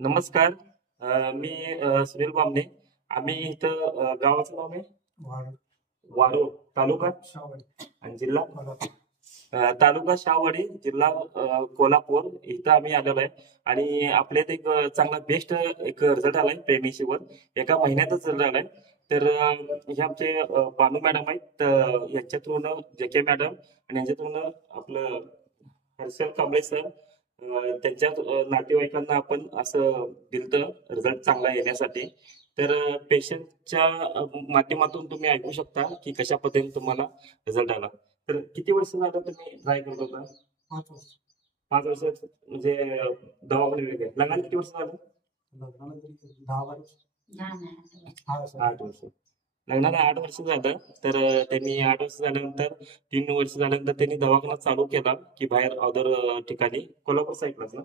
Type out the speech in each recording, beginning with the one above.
नमस्कार. मी सुनील बामणे. आम्ही इथं गावाचं नाव आहे वाढ वारोड, तालुका शावडी आणि जिल्हा कोल्हापूर. तालुका शाहवाडी, जिल्हा कोल्हापूर इथं आम्ही आलेलो आहे. आणि आपल्या इथे एक चांगला बेस्ट एक रिझल्ट आलाय प्रेग्नेन्सीवर. एका महिन्यातच रिझल्ट आलाय. तर हे आमचे बानू मॅडम आहेत. यांच्या थ्रू जे के मॅडम आणि यांच्या थ्रू आपलं हर्षल कांबळे सर, त्यांच्या नातेवाईकांना आपण असं दिलं रिझल्ट चांगला येण्यासाठी. तर पेशंटच्या माध्यमातून तुम्ही ऐकू शकता की कशा पद्धतीने तुम्हाला रिझल्ट आला. तर किती वर्ष झालं तुम्ही ट्राय करत होता? 5 वर्ष. 5 वर्ष म्हणजे दवाखाने वेगळे. लग्नाला किती वर्ष झालं? लग्नाला तरी 10 वर्ष. आठ वर्ष. लग्नाला 8 वर्ष झालं. तर त्यांनी 8 वर्ष झाल्यानंतर 3 वर्ष झाल्यानंतर त्यांनी दवाखाना चालू केला की बाहेर अदर ठिकाणी कोल्हापूर साईडलाच ना.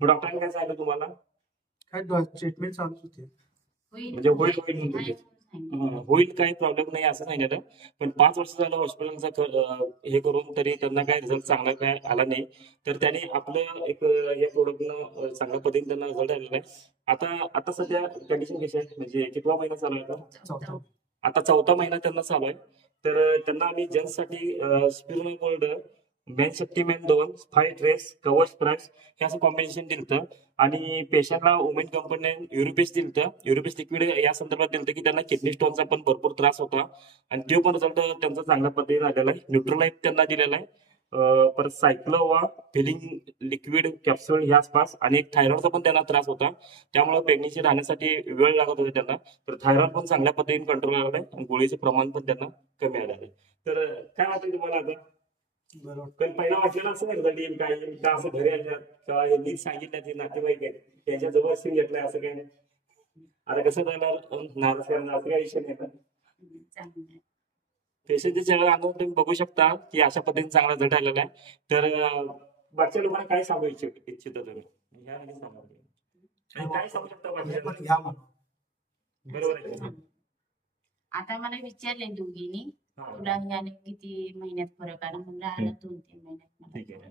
मग डॉक्टरांनी काय सांगितलं तुम्हाला? काय ट्रीटमेंट चालूच होते. म्हणजे होईल होईल म्हणून होईल, काही प्रॉब्लेम नाही असं सांगितलं. पण 5 वर्ष झालं हॉस्पिटलचा हे करून तरी त्यांना काही रिझल्ट चांगला काय आला नाही. तर त्याने आपलं एक या प्रोडक्टनं चांगल्या पद्धतीने त्यांना रिझल्ट आलेला आहे. आता सध्या कंडिशन कशी आहे, म्हणजे कितवा महिना चालू आहे आता? चौथा. आता 4था महिना त्यांना चालू आहे. तर त्यांना आम्ही जेंट्ससाठी स्पिरुलिना गोल्ड, मेन शक्ती मेन 2, 5 ड्रेस, कवच प्लस हे असं कॉम्बिनेशन दिलं. आणि पेशंटला वुमेन कंपनी युरोपेस दिलं. युरोपेस लिक्विड या संदर्भात दिलं की त्यांना किडनी स्टोनचा पण भरपूर त्रास होता आणि तो पण रिझल्ट त्यांचा चांगल्या पद्धतीने आलेला आहे. न्यूट्रोलाइफ त्यांना दिलेला आहे. परत सायक्लोवा फिलिंग लिक्विड कॅप्सूल ह्या आसपास, आणि एक थायरॉइडचा पण त्यांना त्रास होता. त्यामुळे प्रेग्नेन्सी राहण्यासाठी वेळ लागत होता त्यांना. तर थायरॉइड पण चांगल्या पद्धतीने कंट्रोल आलेलं आहे आणि गोळीचं प्रमाण पण त्यांना कमी आलेलं आहे. तर काय वाटतं तुम्हाला आता? बरोबर. पण पहिला वाटलेलं असं रिझल्ट येईल काय येईल का, असं घरी आल्या किंवा यांनी सांगितलं ते नातेवाईक आहेत त्यांच्या जवळ सीन घेतलंय असं काही नाही. आता कसं जाणार नाराज करणार असं काही विषय नाही ना. पेशंटच्या चेहऱ्यावर आणून तुम्ही बघू शकता की अशा पद्धतीने चांगला रिझल्ट आलेला आहे. तर बाकीच्या लोकांना काय सांगू इच्छिता तुम्ही? यामध्ये सांगा. आणि काय सांगू शकता हे पण बाकीच्या? घ्या म्हणून. बरोबर आहे का? आता मला विचारले दोघींनी, हा, तुला हे आले किती महिन्यात फरक आला? म्हणलं आला 2-3 महिन्यात मला. ठीक आहे.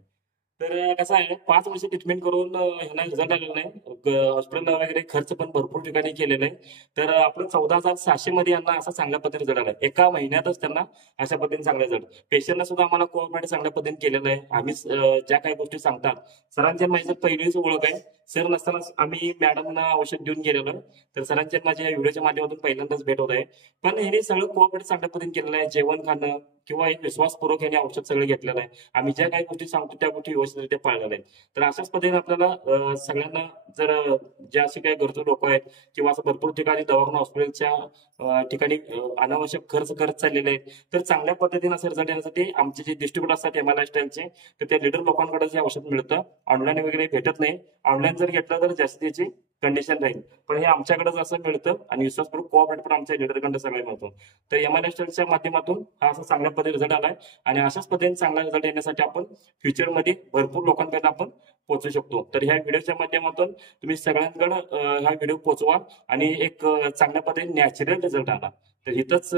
तर कसं आहे, 5 वर्ष ट्रीटमेंट करून ह्यांना रिझल्ट आलेला नाही. हॉस्पिटल वगैरे खर्च पण भरपूर ठिकाणी केलेला आहे. तर आपलं 14,700 मध्ये यांना असा चांगल्या पद्धतीने रिझल्ट आला. एका महिन्यातच त्यांना अशा पद्धतीने चांगला रिझल्ट. पेशंटला सुद्धा आम्हाला कोऑपरेट चांगल्या पद्धतीने केलेलं आहे. आम्ही ज्या काही गोष्टी सांगतात, सरांच्या माझी पहिलीच ओळख आहे. सर नसताना आम्ही मॅडमना औषध देऊन गेलेलो आहे. तर सरांच्या माझ्या व्हिडिओच्या माध्यमातून पहिल्यांदाच भेट होत आहे. पण ह्याने सगळं कोऑपरेट चांगल्या पद्धतीने केलेलं आहे. जेवण खाणं किंवा एक विश्वासपूर्वक याने औषध सगळं घेतलेलं आहे. आम्ही ज्या काही गोष्टी सांगतो त्या गोष्टी व्यवस्थितरित्या पाळलेल्या आहेत. तर अशाच पद्धतीने आपल्याला सगळ्यांना जर जे असे काही गरजू लोक आहेत किंवा असं भरपूर ठिकाणी दवाखाना हॉस्पिटलच्या ठिकाणी अनावश्यक खर्च करत चाललेले आहेत, तर चांगल्या पद्धतीने असं रिझल्ट येण्यासाठी आमचे जे डिस्ट्रीब्युटर असतात एम आय लाईफस्टाईलचे, तर त्या लिडर लोकांकडे जे औषध मिळतं, ऑनलाईन वगैरे भेटत नाही. ऑनलाईन जर घेतलं तर जास्तीची कंडिशन राहील. पण हे आमच्याकडेच असं मिळतं आणि विश्वासपूर्वक कोऑपरेट पण आमच्या लिडरकडे सगळं मिळतो. तर एम आय लाईफस्टाईलच्या माध्यमातून हा असा चांगल्या पद्धतीने रिझल्ट आलाय. आणि अशाच पद्धतीने चांगला रिझल्ट येण्यासाठी आपण फ्युचरमध्ये भरपूर लोकांपर्यंत आपण पोहोचू शकतो. तर ह्या व्हिडिओच्या माध्यमातून तुम्ही सगळ्यांकडे हा व्हिडिओ पोहोचवा आणि एक चांगल्या पद्धतीने नॅचरल रिझल्ट आला. तर इथंच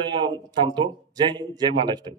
थांबतो. जय हिंद, जय महाराष्ट्र.